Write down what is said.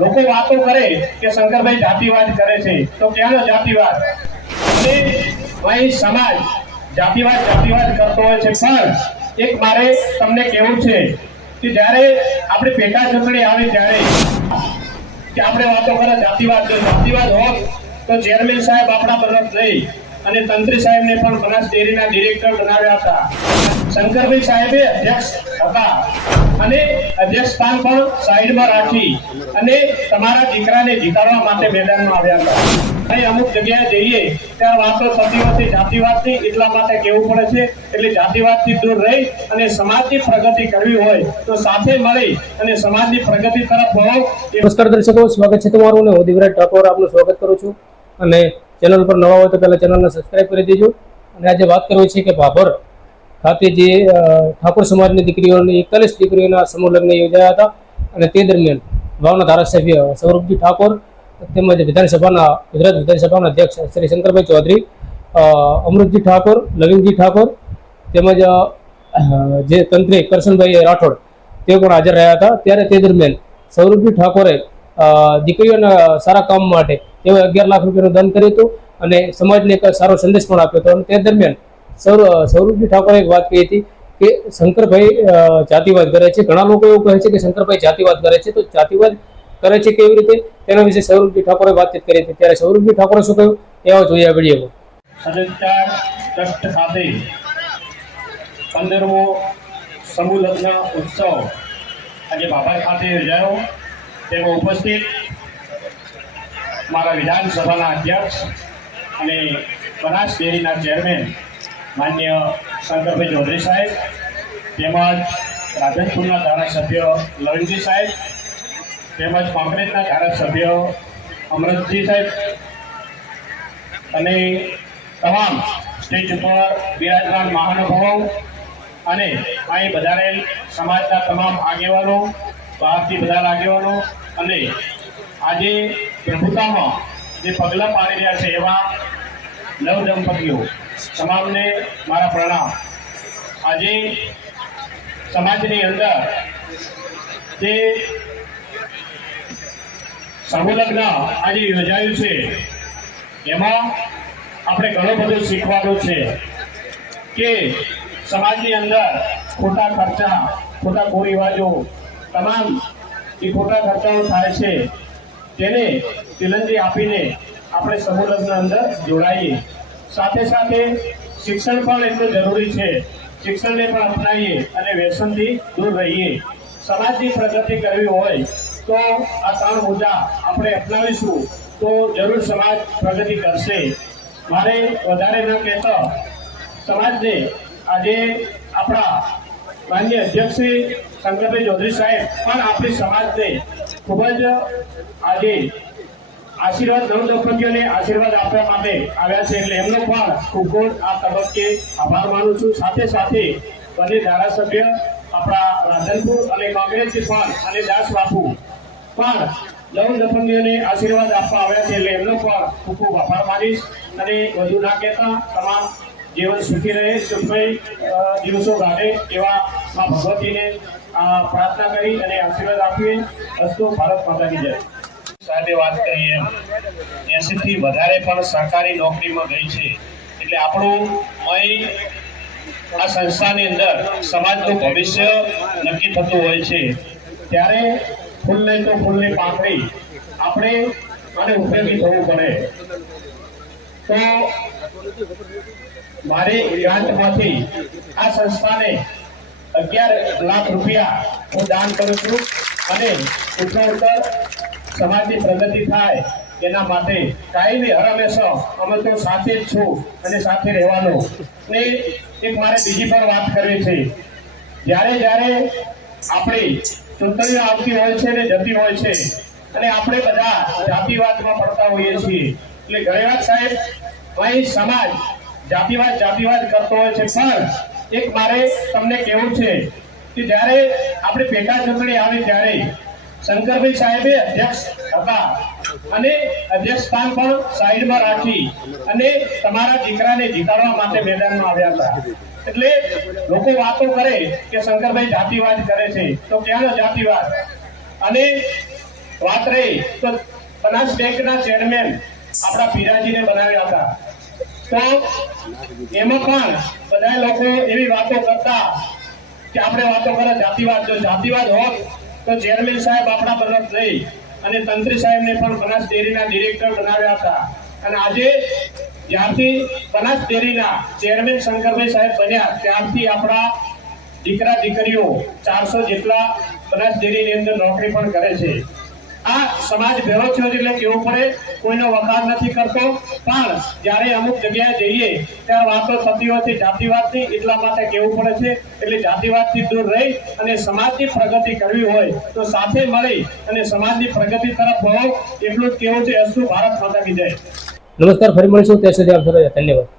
લોકો વાતો કરે કે શંકરભાઈ જાતિવાદ કરે છે, તો ક્યાંનો જાતિવાદ? અને અહીં સમાજ જાતિવાદ કરતો હોય છે, પણ એક મારે તમને કહેવું છે કે જ્યારે આપણે પેટા ચૂંટણી આવે ત્યારે કે આપણે વાતો કરે જાતિવાદ હોત તો ચેરમેન સાહેબ આપણા બરફ નહીં અને તંત્રી સાહેબને પણ બનાસ ડેરીના ડિરેક્ટર બનાવ્યા હતા. શંકરભાઈ સાહેબે અધ્યક્ષ હતા અને અધ્યક્ષ સ્થાન પણ સાઈડમાં રાખી અને તમારા દીકરાને જીતાડવા માટે મેદાનમાં આવ્યા હતા. અહીં અમુક જગ્યાએ જઈએ ત્યારે વાતો થતી હોતી જાતિવાદની, એટલા માટે કહેવું પડે છે. એટલે જાતિવાદથી દૂર રહી અને સમાજની પ્રગતિ કરવી હોય તો સાથે મળી અને સમાજની પ્રગતિ તરફ વળો. નમસ્કાર દર્શકો, સ્વાગત છે તમારું. હું દિવ્યરાજ ઠાકોર આપનું સ્વાગત કરું છું. અને ચેનલ પર નવા હોય તો પહેલા ચેનલને સબસ્ક્રાઇબ કરી દેજો. અને આજે વાત કરવી છે કે ભાભર ખાતે જે ઠાકોર સમાજની દીકરીઓની 41 દીકરીઓના સમૂહ લગ્ન યોજાયા હતા અને તે દરમિયાન વાવના ધારાસભ્ય સૌરભજી ઠાકોર તેમજ ગુજરાત વિધાનસભાના અધ્યક્ષ શ્રી શંકરભાઈ ચૌધરી, અમૃતજી ઠાકોર, લવિંગજી ઠાકોર તેમજ જે તંત્રી કરશનભાઈ રાઠોડ તેઓ પણ હાજર રહ્યા હતા. ત્યારે તે દરમિયાન સૌરભજી ઠાકોરે દીકરીઓના સારા કામ માટે તેઓ 11 લાખ રૂપિયાનું દાન કર્યું હતું અને સમાજને એક સારો સંદેશ પણ આપ્યો હતો. અને તે દરમિયાન સૌરભજી ઠાકોરે એક વાત કહી હતી કે શંકરભાઈ જાતિવાદ કરે છે. ઘણા લોકો એવું કહે છે કે શંકરભાઈ જાતિવાદ કરે છે, તો જાતિવાદ કરે છે કેવી રીતે, તેના વિશે સૌરભજી ઠાકોરે વાતચીત કરી હતી. ત્યારે સૌરભજી ઠાકોરે શું કહ્યું એ જોઈએ આ વિડીયોમાં. સદંતર ટ્રસ્ટ ખાતે 15મો સમૂહ લગ્ન ઉત્સવ આજે ભાભર ખાતે યોજાયો. તેમાં ઉપસ્થિત મારા વિધાનસભાના અધ્યક્ષ અને બનાસ ડેરીના ચેરમેન માન્ય શંકરભાઈ ચૌધરી સાહેબ, તેમજ રાધનપુરના ધારાસભ્ય લવિંગજી સાહેબ, તેમજ કોંગ્રેસના ધારાસભ્ય અમૃતજી સાહેબ અને તમામ સ્ટેજ ઉપર બિરાજમાન મહાનુભાવો અને અહીં પધારેલ સમાજના તમામ આગેવાનો, બહારથી બધા આગેવાનો અને આજે પ્રભુતામાં જે પગલાં પાડી રહ્યા છે એવા નવ દંપતીઓ તમામને મારા પ્રણામ. આજે સમાજની અંદર જે સમૂહ લગ્ન આજે યોજાયું છે એમાં આપણે ઘણું બધું શીખવાનું છે કે સમાજની અંદર ખોટા ખર્ચા, ખોટા કુરિવાજો, તમામ જે ખોટા ખર્ચાઓ થાય છે તેને તિલંજી આપીને આપણે સમૂહ લગ્ન અંદર જોડાઈએ. સાથે સાથે શિક્ષણ પણ એટલું જરૂરી છે. શિક્ષણને પણ અપનાવીએ અને વ્યસનથી દૂર રહીએ. સમાજની પ્રગતિ કરવી હોય તો આ 3 મુદ્દા આપણે અપનાવીશું તો જરૂર સમાજ પ્રગતિ કરશે. મારે વધારે ન કહેતા સમાજને આજે આપણા માન્ય અધ્યક્ષ શ્રી શંકરભાઈ ચૌધરી સાહેબ પણ આપણી સમાજને ખૂબ જ આજે આશીર્વાદ નવ દંપતીઓને આશીર્વાદ આપવા માટે આવ્યા છે, એટલે એમનો પણ ખૂબ ખૂબ આ તબક્કે આભાર માનું છું. સાથે સાથે બંને ધારાસભ્ય આપણા રાધનપુર અને કોંગ્રેસથી પણ અને દાસ બાપુ પણ નવ દંપતીઓને આશીર્વાદ આપવા આવ્યા છે, એટલે એમનો પણ ખૂબ ખૂબ આભાર માનીશ. અને વધુ ના કહેતા તમામ જીવન સુખી રહે, સુખમય દિવસો ગાળે એવા મા ભગવતીને પ્રાર્થના કરી અને આશીર્વાદ આપીએ. અસ્તુ ભારત માતાની જય. સાહેબે વાત કરી એમ 80 થી વધારે પણ સરકારી નોકરીમાં ગઈ છે. એટલે આપણું અહીં આ સંસ્થાની અંદર સમાજનું ભવિષ્ય નક્કી થતું હોય છે. ત્યારે ફૂલ નહીં તો ફૂલની પાંખડી આપણે આને ઉપયોગી થવું પડે. તો મારી ગ્રાન્ટમાંથી આ સંસ્થાને 11 લાખ રૂપિયા હું દાન કરું છું અને ઉત્તરોત્તર સમાજની પ્રગતિ થાય એના માટે કાયમી હર હંમેશા અમે તો સાથે જ છું અને સાથે રહેવાનું. ને એક મારે બીજી પણ વાત કરવી છે. જ્યારે આપણી ચૂંટણીઓ આવતી હોય છે ને જતી હોય છે અને આપણે બધા જાતિવાદમાં પડતા હોઈએ છીએ, એટલે ઘણીવાર સાહેબ અહીં સમાજ જાતિવાદ કરતો હોય છે, પણ એક મારે તમને કહેવું છે કે જ્યારે આપણે પેટા ચૂંટણી આવી ત્યારે શંકરભાઈ સાહેબે અધ્યક્ષ હતા અને અધ્યક્ષ સ્થાન પણ સાઈડમાં રાખી અને તમારા દીકરાને જીતાડવા માટે મેદાનમાં આવ્યા હતા. એટલે લોકો વાતો કરે કે શંકરભાઈ જાતિવાદ કરે છે, તો ક્યાંનો જાતિવાદ? અને વાત રહી તો બનાસ બેંકના ચેરમેન આપણા પીરાજીને બનાવ્યા હતા, તો એમાં પણ બધા લોકો એવી વાતો કરતા કે આપણે વાતો કરે જાતિવાદ, જો જાતિવાદ હોત તો ચેરમેન સાહેબ આપણા બનત નહીં અને તંત્રી સાહેબને પણ બનાસ ડેરીના ડિરેક્ટર બનાવ્યા હતા. અને આજે જ્યારથી બનાસ ડેરીના ચેરમેન શંકરભાઈ સાહેબ બન્યા ત્યારથી આપણા દીકરા દીકરીઓ 400 જેટલા બનાસ ડેરીની અંદર નોકરી પણ કરે છે. આ સમાજ ભેળો થયો એટલે કેવું પડે, કોઈનો વખાણ નથી કરતો, પણ જ્યારે અમુક જગ્યાએ જઈએ ત્યારે વાતો થતી હોય છે જાતિવાદની, એટલા માટે કેવું પડે છે. એટલે જાતિવાદથી દૂર રહી અને સમાજની પ્રગતિ કરવી હોય તો સાથે મળી અને સમાજની પ્રગતિ તરફ વળો, એટલું જ કેવું છે. અસ્તુ ભારત માતા કી જય. નમસ્કાર, ફરી મળીશું, ત્યાં સુધી આપ સર્વે ધન્યવાદ.